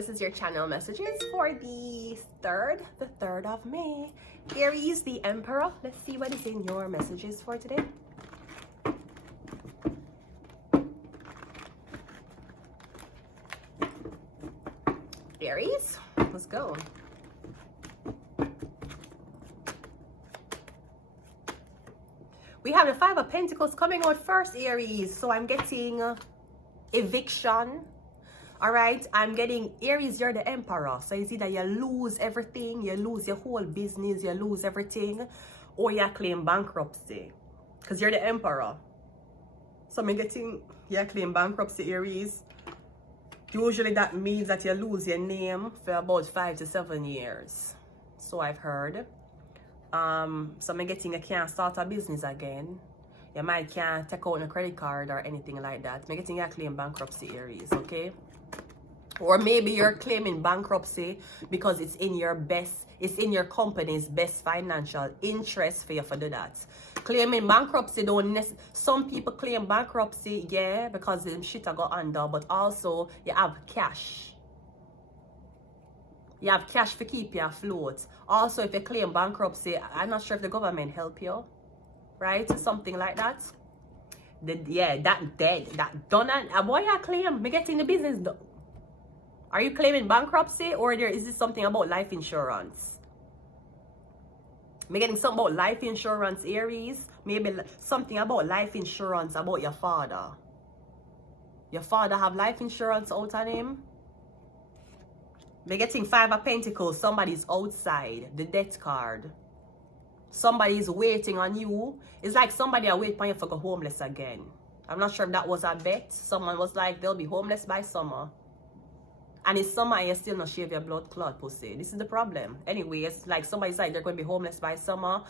this is your channel messages for the 3rd of May. Aries, the Emperor. Let's see what is in your messages for today. Aries, let's go. We have the 5 of Pentacles coming out first, Aries. So I'm getting eviction. All right, I'm getting Aries, you're the Emperor. So it's either you lose everything, you lose your whole business, you lose everything, or you claim bankruptcy because you're the Emperor. So I'm getting you claim bankruptcy, Aries. Usually that means that you lose your name for about 5 to 7 years. So I've heard. So I'm getting you can't start a business again. You might can't take out a credit card or anything like that. I'm getting you claim bankruptcy, Aries, okay? Or maybe you're claiming bankruptcy because it's in your company's best financial interest for you to do that. Claiming bankruptcy some people claim bankruptcy, yeah, because the shit go under, but also you have cash. You have cash to keep you afloat. Also, if you claim bankruptcy, I'm not sure if the government help you, right? Something like that. That dead, that done. And why you claim? Me getting the business done. Are you claiming bankruptcy, or is this something about life insurance? Me getting something about life insurance, Aries. Maybe something about life insurance about your father. Your father have life insurance out on him. Me getting 5 of Pentacles. Somebody's outside. The Death card. Somebody's waiting on you. It's like somebody are waiting for you to go homeless again. I'm not sure if that was a bet. Someone was like, they'll be homeless by summer. And it's summer and you still not shave your blood clot pussy. This is the problem. Anyway, it's like somebody's like they're going to be homeless by summer.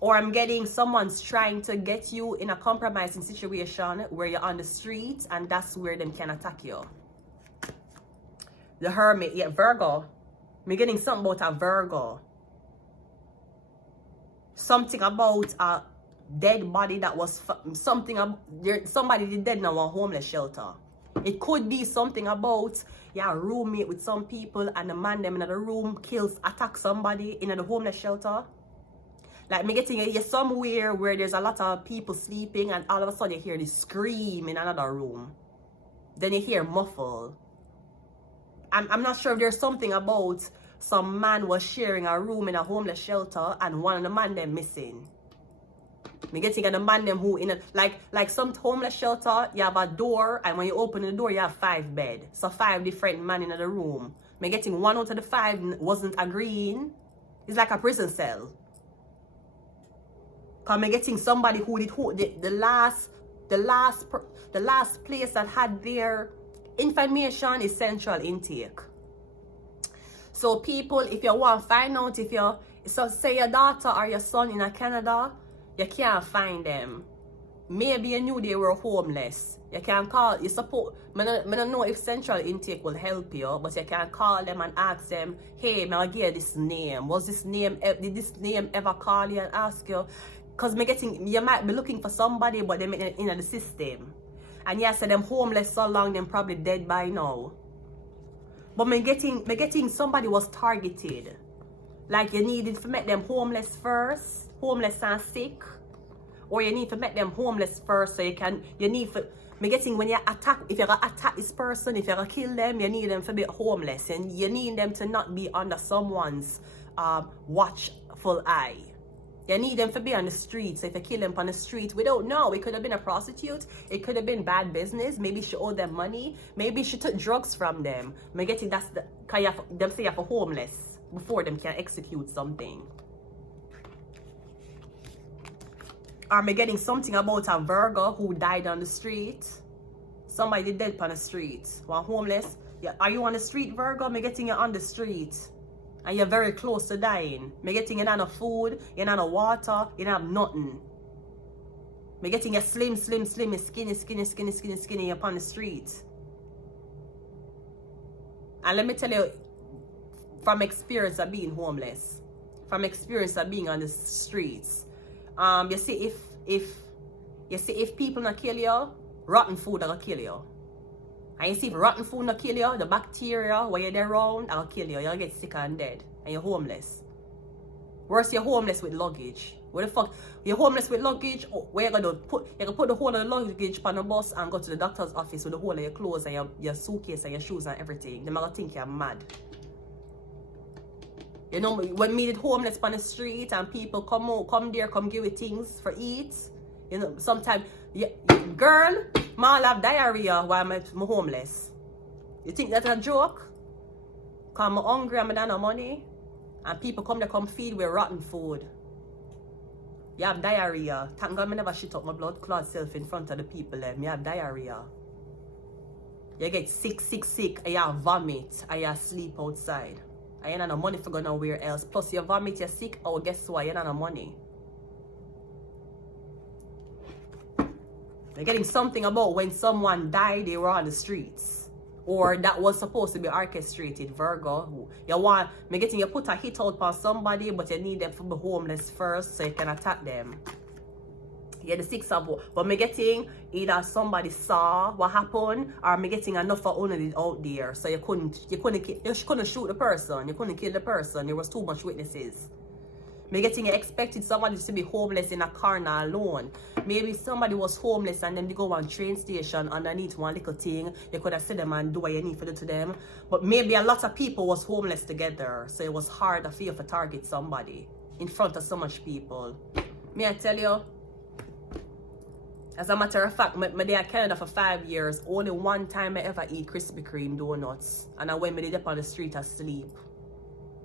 Or I'm getting someone's trying to get you in a compromising situation where you're on the street, and that's where them can attack you. The Hermit, yeah, Virgo. I'm getting something about a Virgo. Something about a dead body that was somebody did dead now a homeless shelter. It could be something about your roommate with some people and the man them in the room attack somebody in the homeless shelter. Like me getting you somewhere where there's a lot of people sleeping, and all of a sudden you hear this scream in another room. Then you hear muffle. I'm not sure if there's something about some man was sharing a room in a homeless shelter and one of the man them missing. Me getting the man them who in a like some homeless shelter, you have a door, and when you open the door you have 5 beds. So 5 different men in the room. Me getting 1 out of the 5 wasn't agreeing. It's like a prison cell. Cause me getting somebody who did the last place that had their information is central intake. So people, if you want to find out say your daughter or your son in Canada, you can't find them. Maybe you knew they were homeless. You can call, I don't know if central intake will help you, but you can call them and ask them, hey, may I get this name? Did this name ever call you and ask you? Because you might be looking for somebody, but they're in the system. And you say them homeless so long, them probably dead by now. But me getting somebody was targeted. Like you needed to make them homeless first, homeless and sick, or you need to make them homeless first so me getting when you attack, if you're gonna attack this person, if you're gonna kill them, you need them to be homeless, and you need them to not be under someone's watchful eye. You need them to be on the street. So if you kill them on the street, we don't know. It could have been a prostitute. It could have been bad business. Maybe she owed them money. Maybe she took drugs from them. Me getting them say you have homeless before them can execute something. Or me getting something about a Virgo who died on the street. Somebody dead on the street. One homeless. Yeah, are you on the street, Virgo? Me getting you on the street. And you're very close to dying. Me getting you no food, you no water, you don't have nothing. Me getting you slim, you skinny up on the street. And let me tell you, from experience of being homeless, from experience of being on the streets, you see if people not kill you, rotten food are gonna kill you. And you see if rotten food not kill you, the bacteria where you're there around, I'll kill you. You'll get sick and dead. And you're homeless. Worse, you're homeless with luggage. Where the fuck? You're homeless with luggage? Where you gonna put? You can put the whole of the luggage on the bus and go to the doctor's office with the whole of your clothes and your suitcase and your shoes and everything. They're gonna think you're mad. You know, when me did homeless on the street and people come there, come give you things for eat. You know, sometimes, girl, I'll have diarrhea while I'm homeless. You think that's a joke? Cause I'm hungry and I don't have no money. And people come feed with rotten food. You have diarrhea. Thank God I never shit up my blood clot self in front of the people. You have diarrhea. You get sick, and you have vomit, and you sleep outside. And you don't have no money for going nowhere else. Plus you vomit, you're sick, oh guess what? You don't have no money. You're getting something about when someone died, they were on the streets. Or that was supposed to be orchestrated, Virgo. You want, you put a hit out on somebody, but you need them to be homeless first so you can attack them. Yeah, the 6 of, but me getting either somebody saw what happened, or me getting enough of only out there, so you couldn't shoot the person, you couldn't kill the person. There was too much witnesses. Me getting you expected somebody to be homeless in a corner alone. Maybe somebody was homeless and then they go on train station underneath one little thing. You could have said them and do what you need to do to them. But maybe a lot of people was homeless together, so it was harder for you to target somebody in front of so much people. May I tell you? As a matter of fact, I there in Canada for 5 years. Only one time I ever eat Krispy Kreme donuts. And I went up on the street asleep.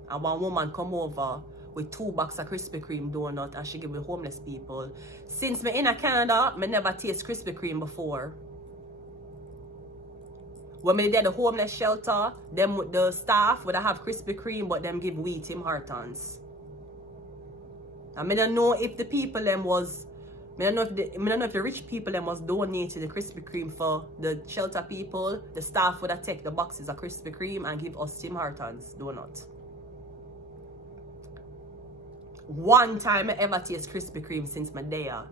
And one woman come over with 2 boxes of Krispy Kreme donut and she give me homeless people. Since me in Canada, I never taste Krispy Kreme before. When me did at the homeless shelter, the staff would have Krispy Kreme, but them give we Tim Hortons. And I don't know if the people them was, I don't know if the rich people them was donating the Krispy Kreme for the shelter people. The staff would have take the boxes of Krispy Kreme and give us Tim Hortons donut. One time I ever taste Krispy Kreme since my day. And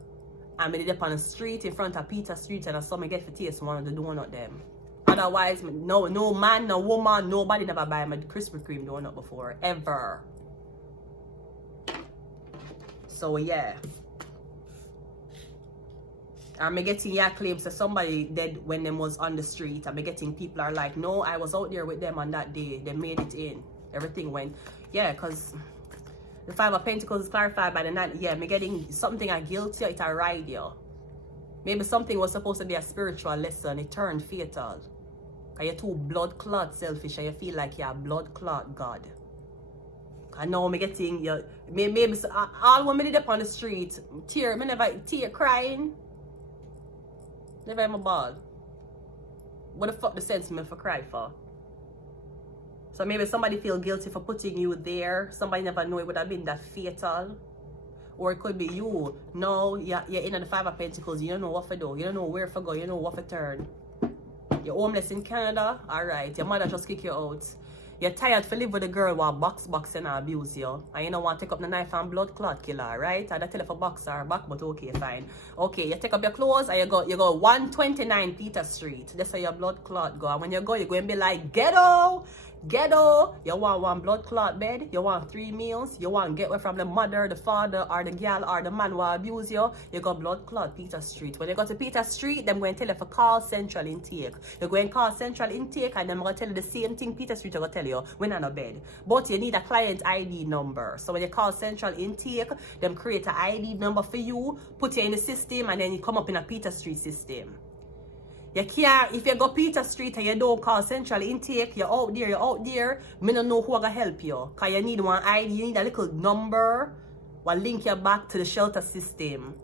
I did up on the street in front of Peter Street and I saw me get to taste one of the donut them. Otherwise, no man, no woman, nobody never buy my Krispy Kreme donut before, ever. So yeah. I'm getting your claims that somebody dead when them was on the street. I'm getting people are like, no, I was out there with them on that day. They made it in. Everything went. Yeah, because the 5 of Pentacles is clarified by the 9. Yeah, me getting something I guilty, it a ride you. Maybe something was supposed to be a spiritual lesson. It turned fatal. Because you're too blood clot selfish and you feel like you're a blood clot God. I know me getting you. Maybe all when me did up on the street, me never crying. Never in my ball. What the fuck the sense me for cry for? So maybe somebody feel guilty for putting you there. Somebody never know it would have been that fatal. Or it could be you. No, you're in the 5 of Pentacles. You don't know what to do. You don't know where to go. You don't know what to turn. You're homeless in Canada. Alright. Your mother just kick you out. You're tired to live with a girl while box and abuse you. And you don't want to take up the knife and blood clot killer, right? And I tell you for box or back, but okay, fine. Okay, you take up your clothes and you go 129 Peter Street. That's where your blood clot go. And when you go, you're going to be like, ghetto! You want 1 blood clot bed, you want 3 meals, you want get away from the mother, the father, or the girl, or the man who abuse you, you got blood clot Peter Street. When you go to Peter Street, them going to tell you for call central intake. You go and call central intake and them going to tell you the same thing Peter Street are going to tell you when on a bed. But you need a client ID number. So when you call central intake, them create an ID number for you, put you in the system, and then you come up in a Peter Street system. You can't, if you go Peter Street and you don't call central intake, you're out there, me don't know who gonna help you. Because you need one ID, you need a little number will link you back to the shelter system.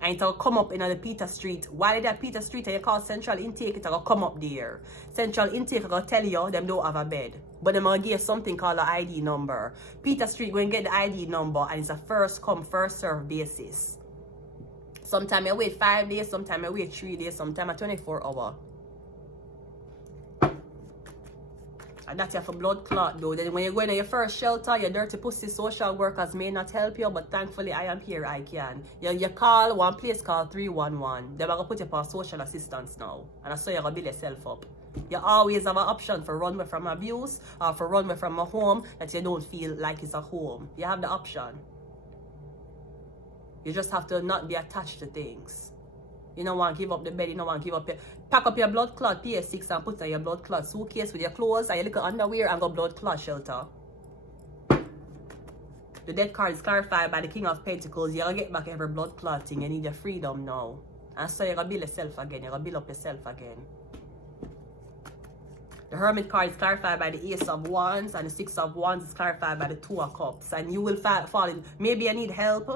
And it'll come up in the Peter Street. While you're at Peter Street and you call central intake, it'll come up there. Central intake will tell you them don't have a bed. But they're going to give something called an ID number. Peter Street going to get the ID number and it's a first come, first serve basis. Sometimes I wait 5 days, sometimes I wait 3 days, sometimes 24 hours. And that's for blood clot though. Then when you go in your first shelter, your dirty pussy social workers may not help you, but thankfully I am here, I can. You call one place called 311. They're gonna put you on social assistance now. And that's so you're gonna build yourself up. You always have an option for run away from abuse or for run away from a home that you don't feel like it's a home. You have the option. You just have to not be attached to things. You don't want to give up the bed, you don't want to give up your... Pack up your blood clot PS6 and put in your blood clot suitcase with your clothes and your little underwear and go blood clot shelter. The death card is clarified by the King of Pentacles. You're going to get back every blood clot thing. You need your freedom now. And so you're going to build yourself again. You're going to build up yourself again. The Hermit card is clarified by the Ace of Wands. And the Six of Wands is clarified by the Two of Cups. And you will fall in... Maybe you need help.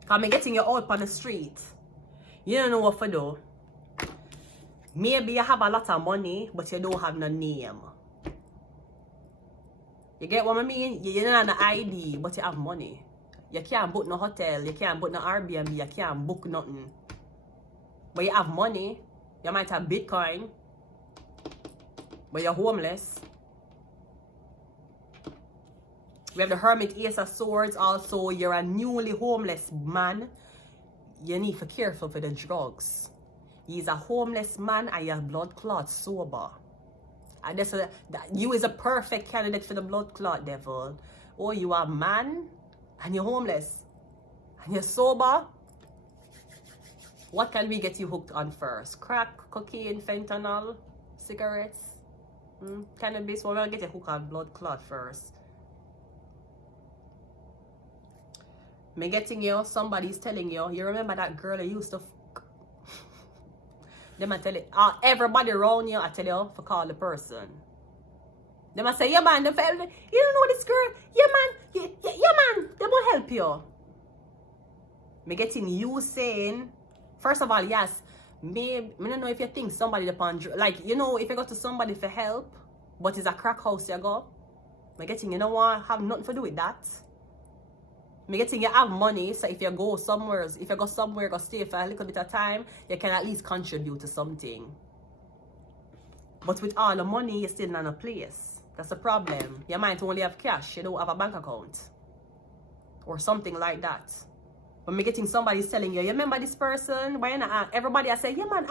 Because I'm getting you out on the street. You don't know what to do. Maybe you have a lot of money, but you don't have no name. You get what I mean? You don't have no ID, but you have money. You can't book no hotel, you can't book no Airbnb, you can't book nothing. But you have money. You might have Bitcoin, but you're homeless. We have the Hermit, Ace of Swords. Also, you're a newly homeless man. You need to be careful for the drugs. He's a homeless man and your blood clot sober. And you is a perfect candidate for the blood clot, devil. Oh, you are a man and you're homeless and you're sober. What can we get you hooked on first? Crack, cocaine, fentanyl, cigarettes, cannabis. We're gonna get you hooked on blood clot first. Me getting you, somebody's telling you, you remember that girl I used to Them I tell it, everybody around you, I tell you, for call the person. Them I say, yeah man, you don't know this girl, yeah man, yeah man, they will help you. Me getting you saying, first of all, yes, I don't know if you think somebody upon, like, you know, if you go to somebody for help, but it's a crack house you go, me getting, you know what, have nothing to do with that. Me getting you have money, so if you go somewhere, go stay for a little bit of time, you can at least contribute to something. But with all the money, you're still in a place. That's a problem. You might only have cash, you don't have a bank account. Or something like that. But me getting somebody telling you remember this person? Why not? Everybody I say, yeah man,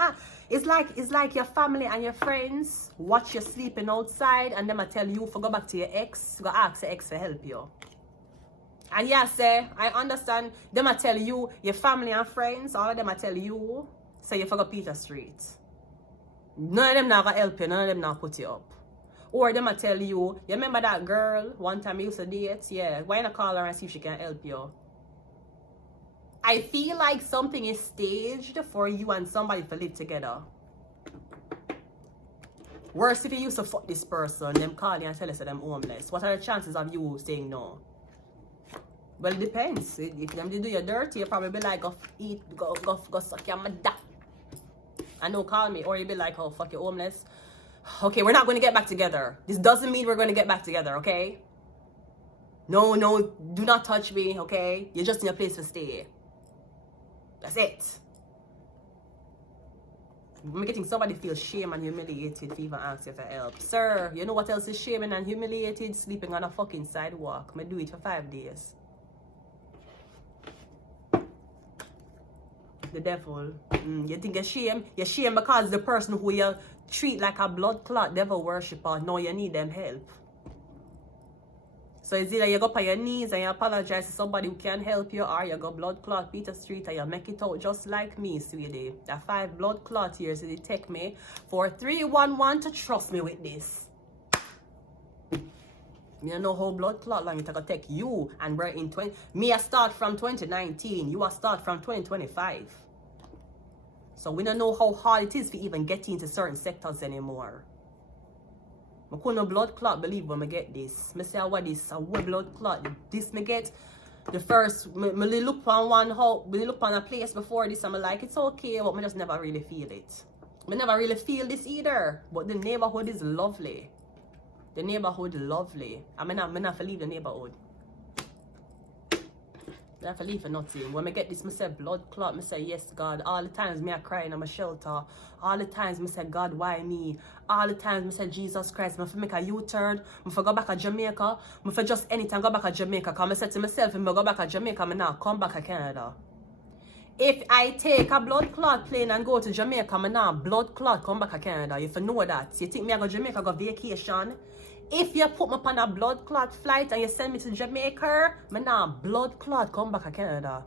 it's like your family and your friends watch you sleeping outside and them I tell you for go back to your ex, go ask your ex for help you. And yeah, say, I understand. Them I tell you, your family and friends, all of them I tell you, say you forgot Peter Street. None of them not gonna help you, none of them not put you up. Or them I tell you, you remember that girl, one time you used to date? Yeah, why not call her and see if she can help you? I feel like something is staged for you and somebody to live together. Worse if you used to fuck this person, them call you and tell you that them homeless. What are the chances of you saying no? Well, it depends. If them do you dirty, you probably be like, go suck your mother. And don't call me. Or you be like, oh, fuck, you're homeless. Okay, we're not going to get back together. This doesn't mean we're going to get back together, okay? No, do not touch me, okay? You're just in a place to stay. That's it. I'm getting somebody feel shame and humiliated if even ask you for help. Sir, you know what else is shaming and humiliated? Sleeping on a fucking sidewalk. I do it for 5 days. The devil. You think you're shame? You're shame because the person who you treat like a blood clot devil worshipper, no, you need them help. So it's either you go on your knees and you apologize to somebody who can help you, or you go blood clot Peter Street and you make it out just like me, sweetie. That 5 blood clot years it take me for 311 to trust me with this. You know how blood clot long it's gonna take you, and we're in me I start from 2019, you are start from 2025. So we don't know how hard it is to even get into certain sectors anymore. I couldn't blood clot believe when I get this. I say what this, what blood clot. This me get the first, me look on one house, me look on a place before this and I'm like, it's okay, but I just never really feel it. I never really feel this either. But the neighborhood is lovely. The neighborhood lovely. I'm not leave the neighborhood. I have to leave for nothing. When I get this, I say blood clot, I say yes, God. All the times me I crying in my shelter. All the times I say, God, why me? All the times I say, Jesus Christ, I make a U-turn. I go back to Jamaica. I just anytime go back to Jamaica. Because I said to myself, if I go back to Jamaica, I now come back to Canada. If I take a blood clot plane and go to Jamaica, I now blood clot come back to Canada. If you know that. You think me I go to Jamaica, go vacation? If you put me on a blood clot flight and you send me to Jamaica, I now blood clot come back to Canada.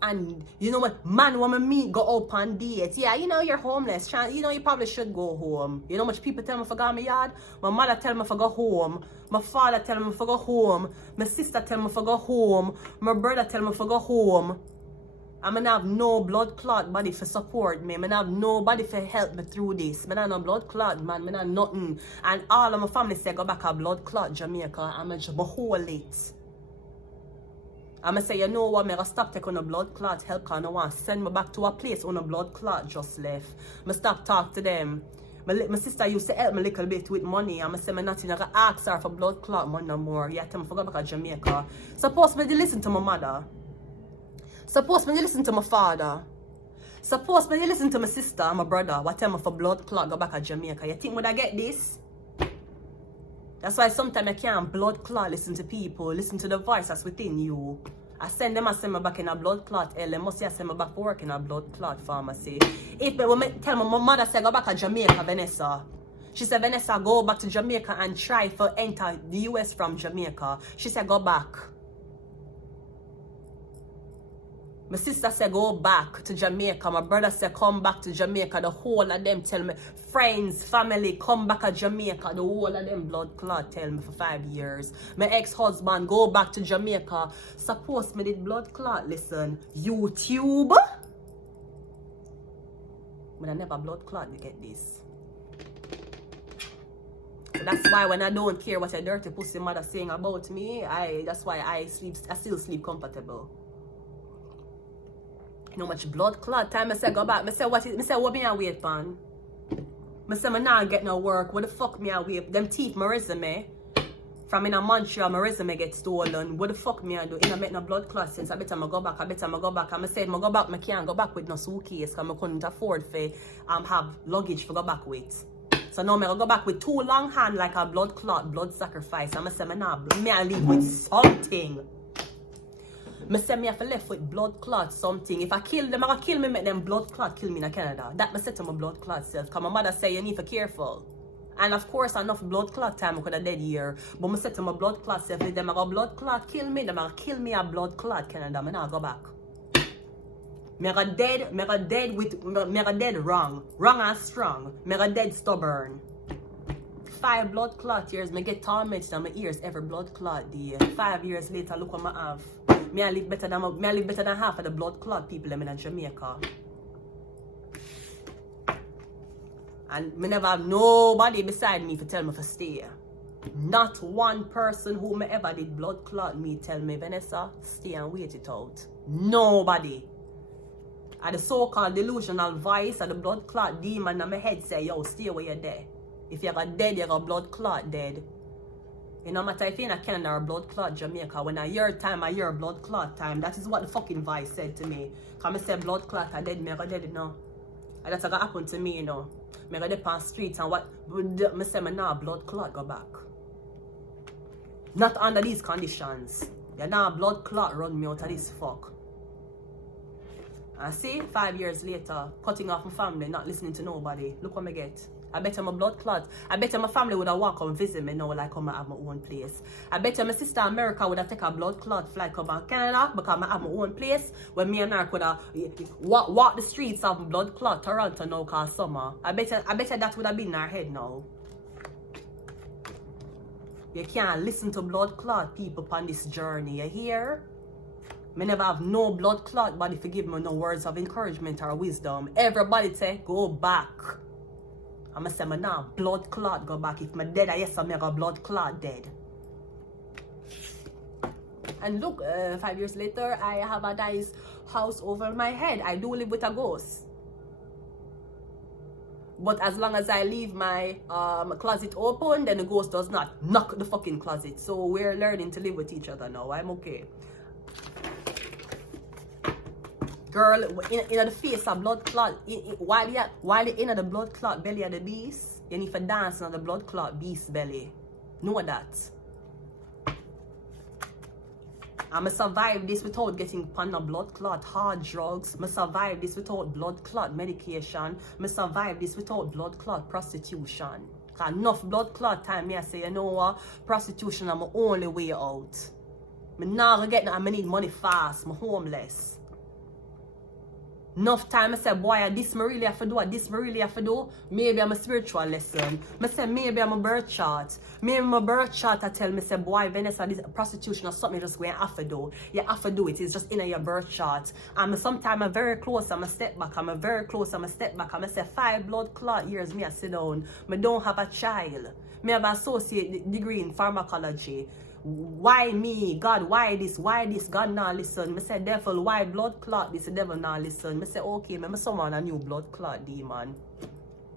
And you know what, man, when I meet go up on dates, yeah, you know you're homeless, you know you probably should go home. You know much people tell me if I go my yard? My mother tell me if I go home. My father tell me if I go home. My sister tell me if I go home. My brother tell me if I go home. I'm gonna have no blood clot body for support me. I'm gonna have nobody for help me through this. I'm not no blood clot, man. I'm not nothing. And all of my family say go back a blood clot Jamaica. I'm gonna just hold it. I'm gonna say, you know what, I'm gonna stop taking a blood clot help because I want to send me back to a place on a blood clot just left. I'm gonna stop talk to them. My sister used to help me a little bit with money. I'm gonna say, I'm not gonna ask her for blood clot money no more. Yeah, tell me to go back to Jamaica. Suppose me to listen to my mother. Suppose me to listen to my father. Suppose me to listen to my sister and my brother. What tell me for blood clot go back to Jamaica. You think would I get this? That's why sometimes I can't blood clot listen to people, listen to the voice that's within you. I send them, I send me back in a blood clot L. I must say I send me back for work in a blood clot pharmacy. If me tell me my mother said go back to Jamaica, Vanessa. She said, Vanessa, go back to Jamaica and try for enter the US from Jamaica. She said, go back. My sister said, go back to Jamaica. My brother said, come back to Jamaica. The whole of them tell me, friends, family, come back to Jamaica. The whole of them blood clot tell me for 5 years. My ex-husband, go back to Jamaica. Suppose me did blood clot, listen. YouTube? But I never blood clot to get this. That's why when I don't care what a dirty pussy mother saying about me, that's why I still sleep comfortable. You know much blood clot time I say go back. I say what me I wait pan? I say I not get no work. What the fuck me I wait? Them thief my resume. From in a Montreal, my resume get stolen. What the fuck me I do? I make no blood clot since I better I go back. And I said I go back, I can't go back with no suitcase because I couldn't afford to have luggage to go back with. So now I go back with 2 long hand like a blood clot, blood sacrifice. And I say I leave with something. I said me have to left with blood clot something. If I kill them, I gonna kill me, make them blood clot kill me in Canada. That I said to my blood clot self. Because my mother say you need to be careful. And of course enough blood clot time I could have dead here. But I said to my blood clot self, if them I got blood clot kill me, them I kill me a blood clot Canada. I now go back. Me got dead wrong. Wrong and strong. Me got dead stubborn. 5 blood clot years, me get tormented in my ears every blood clot day. 5 years later, look what I have. Me I live better than half of the blood clot people in Jamaica. And me never have nobody beside me to tell me to stay. Not one person who me ever did blood clot me tell me, Vanessa, stay and wait it out. Nobody. And the so-called delusional voice of the blood clot demon in my head say, yo, stay where you're there. If you're dead, you're a blood clot dead. You know, matter if you're in Canada or blood clot Jamaica, when I hear time, I hear blood clot time. That is what the fucking voice said to me. Because I said blood clot are dead, me I dead, you know. And that's what happened to me, you know. Me I dead on streets and what, I say me now blood clot go back. Not under these conditions. You're now blood clot run me out of this fuck. And see, 5 years later, cutting off my family, not listening to nobody. Look what I get. I bet my blood clot. I bet my family would have walked and visit me now like come I have my own place. I bet my sister America would have taken a blood clot flight come back Canada because I have my own place. When me and her could have walk the streets of blood clot Toronto now cause summer. I bet that would have been in our head now. You can't listen to blood clot people on this journey. You hear? Me never have no blood clot body to give me no words of encouragement or wisdom. Everybody say go back. I'm going to say, now blood clot go back. If I'm dead, I yes, I'm a blood clot dead. And look, 5 years later, I have a nice house over my head. I do live with a ghost. But as long as I leave my closet open, then the ghost does not knock the fucking closet. So we're learning to live with each other now. I'm okay. Girl, in the face of blood clot, while you in the blood clot belly of the beast, you need to dance on the blood clot beast belly. Know that. I'ma survive this without getting on the blood clot hard drugs. I'ma survive this without blood clot medication. I'ma survive this without blood clot prostitution. Cause enough blood clot time me I say, you know what? Prostitution is my only way out. I'm not gonna get I need money fast. I'm homeless. Enough time I say, boy, this me really have to do, this me really have to do. Maybe I'm a spiritual lesson. I say, maybe I'm a birth chart. Maybe my birth chart I tell me, say, boy, Vanessa, this prostitution or something just going to have to do. You have to do it. It's just in your birth chart. And sometimes I'm very close, I'm a step back. I'm a very close, I'm a step back. I'm say 5 blood clot years me I sit down. I don't have a child. Me have an associate degree in pharmacology. Why me? God, why this? Why this? God now listen. Me say, devil, why blood clot? This the devil now listen. Me say, okay, me summon a new blood clot demon.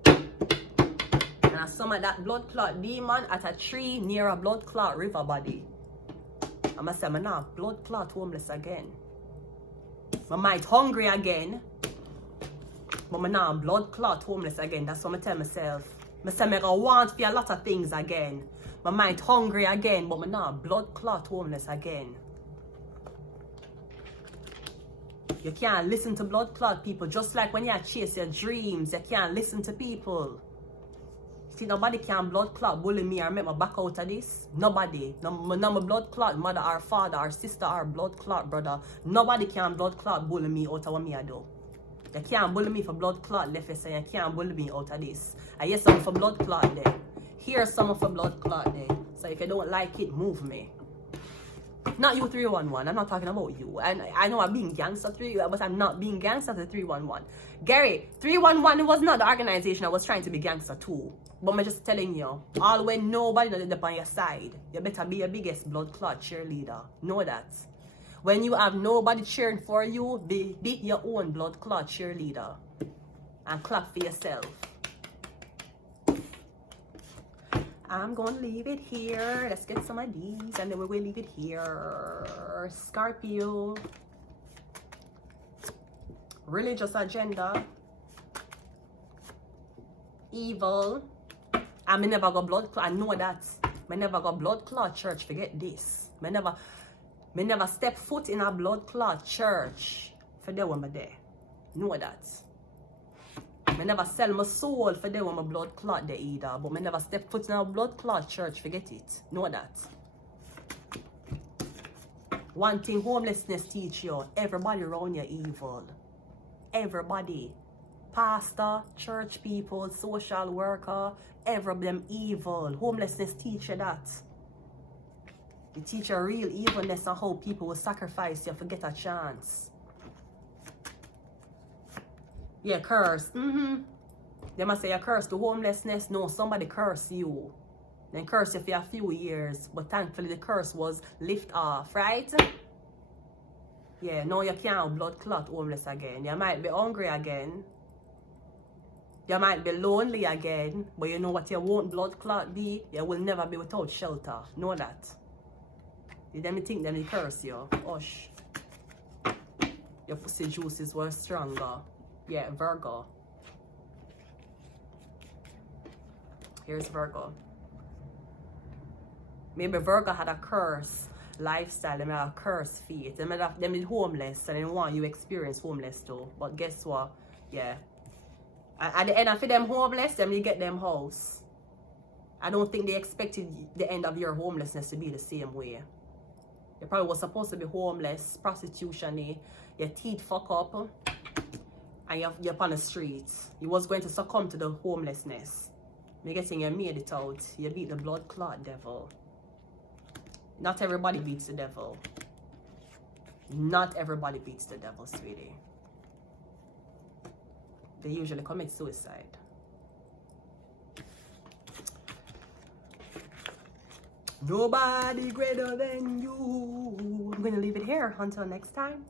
And I summon that blood clot demon at a tree near a blood clot river body. And I say, me now blood clot homeless again. I might hungry again. But me now blood clot homeless again. That's what I tell myself. I say, me gonna want for a lot of things again. My mind hungry again, but my not blood clot homeless again. You can't listen to blood clot people, just like when you chase your dreams, you can't listen to people. See, nobody can blood clot bully me or make me back out of this. Nobody. No my blood clot mother or father or sister or blood clot brother. Nobody can blood clot bully me out of what me I do. You can't bully me for blood clot left, so you can't bully me out of this. I hear something for blood clot there. Here's some of a blood clot there. So if you don't like it, move me. Not you 311. I'm not talking about you. And I know I'm being gangster 3, but I'm not being gangster to 311. Gary, 311 was not the organization I was trying to be gangster to. But I'm just telling you, all when nobody knows up on your side, you better be your biggest blood clot cheerleader. Know that. When you have nobody cheering for you, be your own blood clot cheerleader. And clap for yourself. I'm going to leave it here. Let's get some of these and then we will leave it here. Scorpio. Religious agenda. Evil. I never got blood clot. I know that. I never got blood clot church. Forget this. I never step foot in a blood clot church. For them when I'm there. Know that. I never sell my soul for them when my blood clot there either. But I never step foot in a blood clot church. Forget it. Know that. One thing homelessness teach you. Everybody around you evil. Everybody. Pastor, church people, social worker. Every of them evil. Homelessness teach you that. It teach you real evilness and how people will sacrifice you to get a chance. Yeah, curse. They must say you curse the homelessness. No, somebody curse you. Then curse you for a few years. But thankfully the curse was lift off, right? Yeah, now you can't blood clot homeless again. You might be hungry again. You might be lonely again. But you know what you won't blood clot be? You will never be without shelter. Know that. You them think them they curse you. Hush. Your pussy juices were stronger. Yeah, Virgo. Here's Virgo. Maybe Virgo had a curse lifestyle. They had a curse feet. They did homeless and they want you experience homeless too. But guess what? Yeah. At the end of them homeless, them you get them house. I don't think they expected the end of your homelessness to be the same way. You probably was supposed to be homeless, prostitution, your teeth fuck up. And you're up on the streets. You was going to succumb to the homelessness. You're getting you made it out. You beat the blood clot devil. Not everybody beats the devil. Not everybody beats the devil, sweetie. They usually commit suicide. Nobody greater than you. I'm going to leave it here until next time.